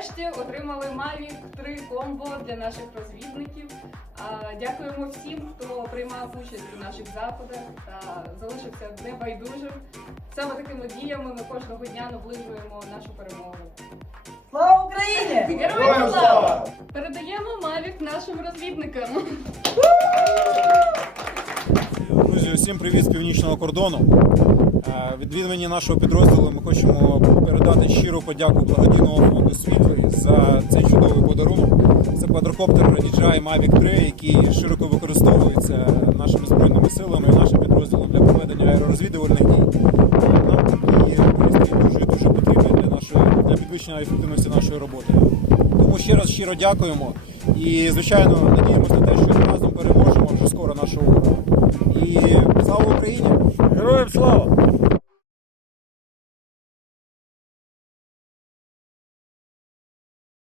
нарешті отримали Mavic 3 комбо для наших розвідників. Дякуємо всім, хто приймав участь у наших заходах та залишився небайдужим. Саме такими діями ми кожного дня наближуємо нашу перемогу. Слава Україні! Героям слава! Передаємо Mavic нашим розвідникам. Друзі, усім привіт з північного кордону. Е, Від імені нашого підрозділу ми хочемо передати щиру подяку благодійного фонду світлий за цей чудовий подарунок. Це квадрокоптер DJI Mavic 3, який широко використовується нашими збройними силами і нашим підрозділом для проведення аеророзвідувальних дій. Нам такі пристрій дуже дуже потрібні для нашої для підвищення ефективності нашої роботи. Тому ще раз щиро дякуємо і, звичайно, надіємося на те, що разом переможемо вже скоро нашого ворога. І слава Україні! Героям слава!